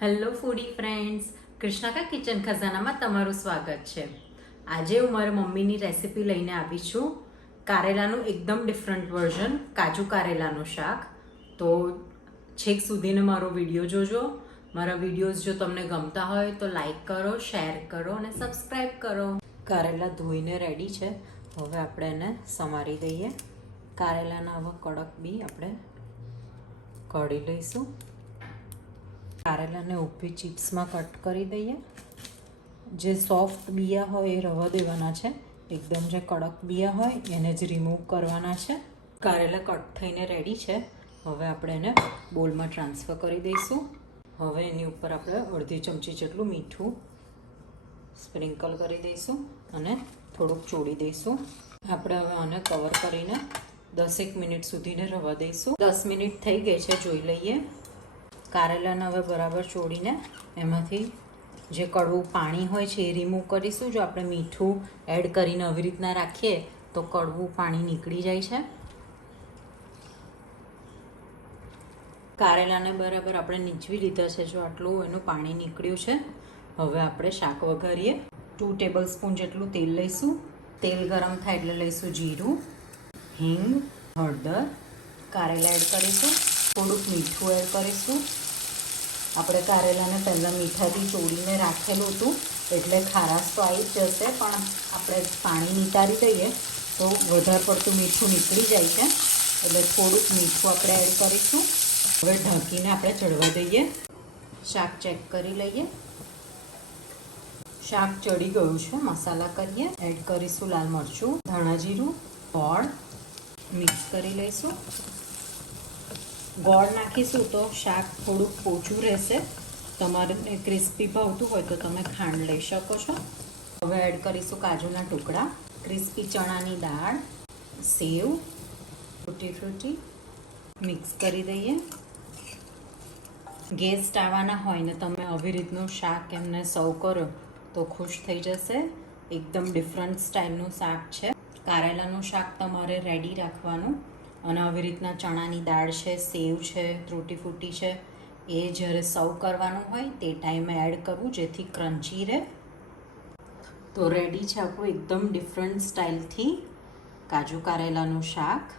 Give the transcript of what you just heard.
Hello ફૂડી friends, કૃષ્ણાકા kitchen ખજાનામાં તમારું સ્વાગત છે. આજે હું મારી મમ્મીની રેસીપી લઈને આવી છું. કારેલાનું એકદમ ડિફરન્ટ વર્ઝન, કાજુ કારેલાનું શાક. તો છેક સુધીનો મારો વિડીયો જોજો. મારા વિડીયોઝ જો તમને ગમતા હોય તો લાઈક કરો, શેર કરો અને સબસ્ક્રાઈબ કરો. કારેલા ધોઈને રેડી છે. હવે આપણે એને સમારી દઈએ. કારેલાના આવા કડક બી આપણે કાઢી લઈશું. કારેલાને ઊભી ચિપ્સમાં કટ કરી દઈએ. જે સોફ્ટ બિયા હોય એ રવા દેવાના છે. એકદમ જે કડક બિયા હોય એને જ રિમૂવ કરવાના છે. કારેલા કટ થઈને રેડી છે. હવે આપણે એને બોલમાં ટ્રાન્સફર કરી દઈશું. હવે એની ઉપર આપણે અડધી ચમચી જેટલું મીઠું સ્પ્રિંકલ કરી દઈશું અને થોડુંક ચોળી દઈશું. આપણે હવે આને કવર કરીને 10 મિનિટ સુધીને રવા દઈશું. 10 મિનિટ થઈ ગઈ છે, જોઈ લઈએ. કારેલાને હવે બરાબર ચોળીને એમાંથી જે કડવું પાણી હોય છે એ રિમૂવ કરીશું. જો આપણે મીઠું એડ કરીને આવી રીતના રાખીએ તો કડવું પાણી નીકળી જાય છે. કારેલાને બરાબર આપણે નીચવી લીધા છે. જો આટલું એનું પાણી નીકળ્યું છે. હવે આપણે શાક વઘારીએ. 2 ટેબલ સ્પૂન જેટલું તેલ લઈશું. તેલ ગરમ થાય એટલે લઈશું જીરું, હિંગ, હળદર. કારેલા એડ કરીશું. થોડુંક મીઠું એડ કરીશું. આપણે કારેલાને પહેલાં મીઠાથી ચોળીને રાખેલું હતું એટલે ખારાશ તો આવી જ જશે, પણ આપણે પાણી નિતારી દઈએ તો વધારે પડતું મીઠું નીકળી જાય છે. એટલે થોડુંક મીઠું આપણે એડ કરીશું. હવે ઢાંકીને આપણે ચડવા દઈએ. શાક ચેક કરી લઈએ. શાક ચડી ગયું છે. મસાલા કરીએ. એડ કરીશું લાલ મરચું, ધાણા જીરું, ગોળ. મિક્સ કરી લઈશું. ગોળ નાખીશું તો શાક થોડુંક પોચું રહેશે. તમારે ક્રિસ્પી ભાવતું હોય તો તમે ખાંડ લઈ શકો છો. હવે એડ કરીશું કાજુના ટુકડા, ક્રિસ્પી ચણાની દાળ, સેવ, ટૂટી ફ્રૂટી. મિક્સ કરી દઈએ. ગેસ્ટ આવવાના હોય ને તમે આવી રીતનું શાક એમને સર્વ કરો તો ખુશ થઈ જશે. એકદમ ડિફરન્ટ સ્ટાઇલનું શાક છે. કારેલાનું શાક તમારે રેડી રાખવાનું અને આવી રીતના ચણાની દાળ છે, સેવ છે, ત્રુટી ફૂટી છે, એ જ્યારે સર્વ કરવાનું હોય તે ટાઈમે એડ કરવું જેથી ક્રન્ચી રહે. તો રેડી છે આપણું એકદમ ડિફરન્ટ સ્ટાઇલથી કાજુ કારેલાનું શાક.